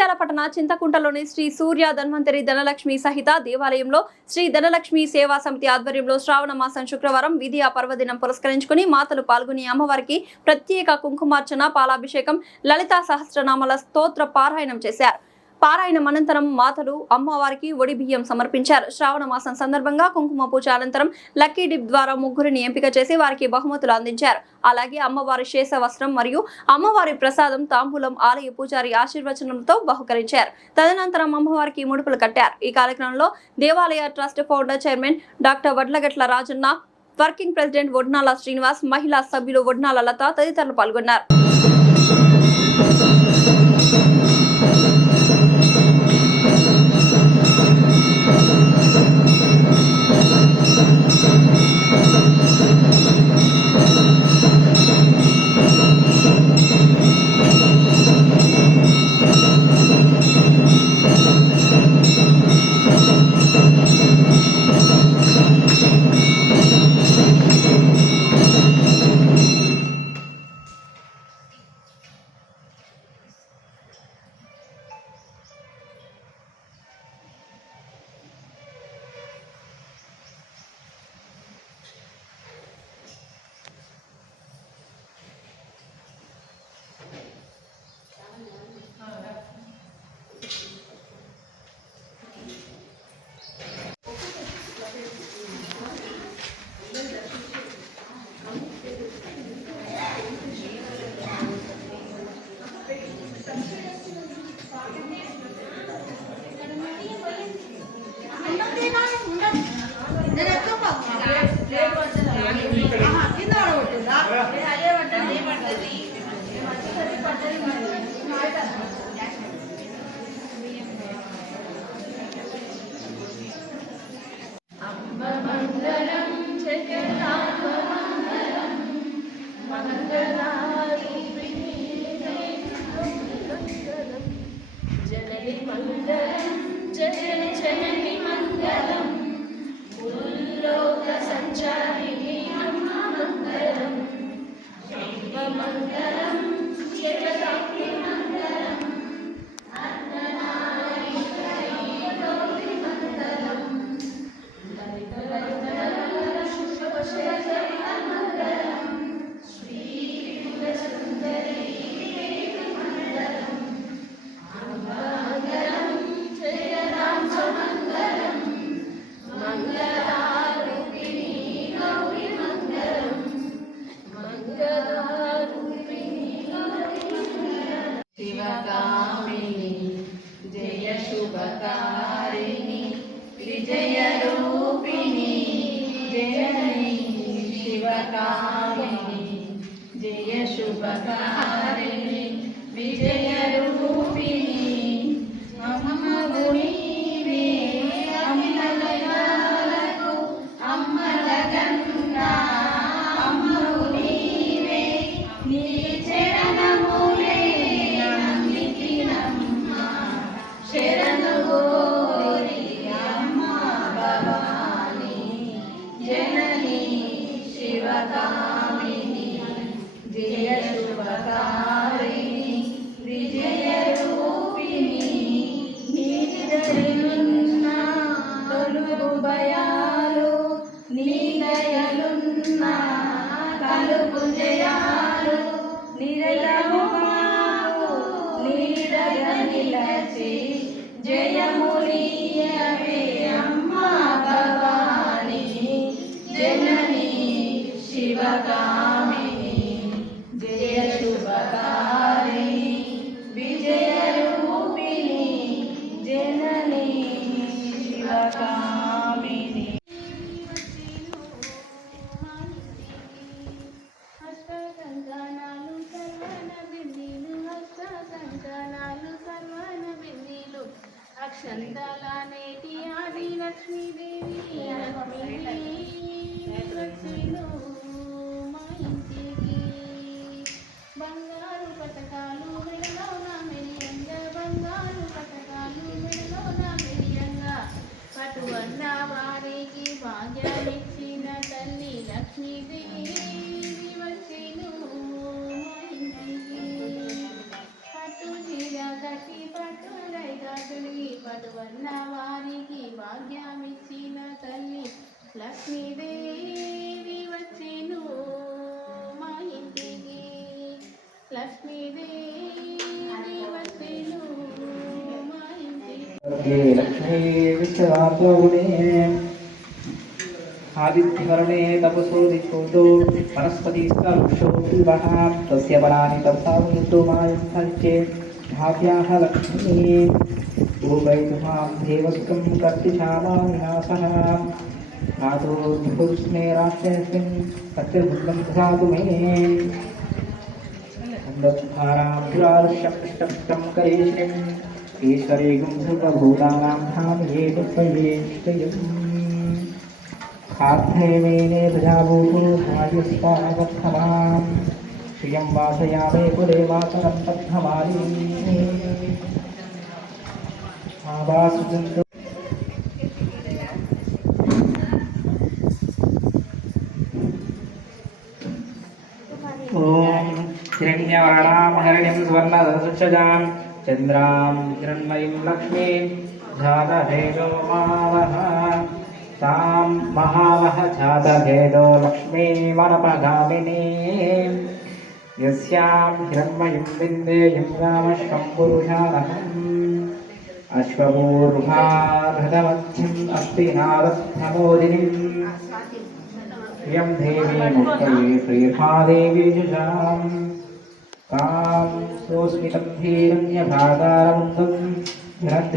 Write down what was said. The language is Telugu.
జగిత్యాల పట్టణ చింతకుంటలోని శ్రీ సూర్య ధన్వంతరి ధనలక్ష్మి సహిత దేవాలయంలో శ్రీ ధనలక్ష్మి సేవా సమితి ఆధ్వర్యంలో శ్రావణ మాసం శుక్రవారం విధియ పర్వదినం పురస్కరించుకుని మాతలు పాల్గొని అమ్మవారికి ప్రత్యేక కుంకుమార్చన పాలాభిషేకం లలితా సహస్రనామాల స్తోత్ర పారాయణం చేశారు. పారాయణం అనంతరం మాతలు అమ్మవారికి ఒడి బియ్యం సమర్పించారు. శ్రావణ మాసం సందర్భంగా కుంకుమ పూజ అనంతరం లక్కీ డిప్ ద్వారా ముగ్గురిని ఎంపిక చేసి వారికి బహుమతులు అందించారు. అలాగే అమ్మవారి శేష వస్త్రం మరియు అమ్మవారి ప్రసాదం తాంబూలం ఆలయ పూజారి ఆశీర్వచనంతో బహుకరించారు. తదనంతరం అమ్మవారికి ముడుపులు కట్టారు. ఈ కార్యక్రమంలో దేవాలయ trust founder chairman doctor Vadlagatla Rajanna, working president Vadnala Srinivas, మహిళా సభ్యులు వడ్నాల లత తదితరులు పాల్గొన్నారు. जय शुभकारिणी विजय रूपिणी जय शिवकामिनी जय शुभकारिणी विजय रूपिणी अम्मगुणी अम्मलगालकु अम्मलगन्ना अम्मगुणी नी चरणमुले शरणु गोरी अम्मा भवानी जननी शिवकामिनी जय शुभकारिणी विजय रूपिणी नीदयलुन्ना तोलुगु भयालु नीदयलुन्ना कलुगु जयालु निरलमु माకు నీడగా నిలచి जयमुनीयवे अम्मा भवानी जननी शिवकामिनी जय शुभकारिणी विजय रूपिणी जननी शिवकामिनी అక్షంతల నేటి ఆది లక్ష్మీదేవి వచ్చేను మా ఇంటికి బంగారు పథకాలు మెడలోన మెరియంగా బంగారు పథకాలు మెడలోన మెరియంగా పటువన్న వారికి భాగ్యమిచ్చిన తల్లి లక్ష్మీదేవి వచ్చేను మా ఇంటికి పట్టు చీర కట్టి పట్టు लक्ष्मी विश्वात्मगुणे आदित्यवर्णे तपसो दिक्पोतो वनस्पतिस्तरुक्षो विवः तस्य वनानि तपसा मुद्दोमायस्थानिचे भाव्याः लक्ष्मी भूवैतुमां देवस्कं कर्तिशामाविनाशः आदो पुरुष्णे राष्ट्रेऽस्मिन् सत्यभुक्तं प्रसादु मे अन्धकारां पुरार्षष्टं करेष्यम् ईश्वरे गुं सर्वभूतानां धामये पुष्पयेष्टयम् आत्मेने प्रजाभूतो भार्यस्वागतमां श्रियं वासयामे कुले मातरं पद्ममाली आवासुजन्तु ॐ हिरण्यवर्णां हरिणीं सुवर्णधनुषजां चन्द्रां हिरण्मयीं लक्ष्मीं जातभेदो मावः तां महावः जातभेदो लक्ष्मीमनपगामिनीं यस्यां हिरण्मयीं विन्देयं रामश्वं पुरुषानहम् अश्वपूर्वाभृतमध्यम् अस्ति नारस्थमोदिनीम् प्रियं देवी मुक्तये श्रीर्मादेवी जुषां तां सोऽस्मितं धीरण्यभागारमुन्दं हिरण्यं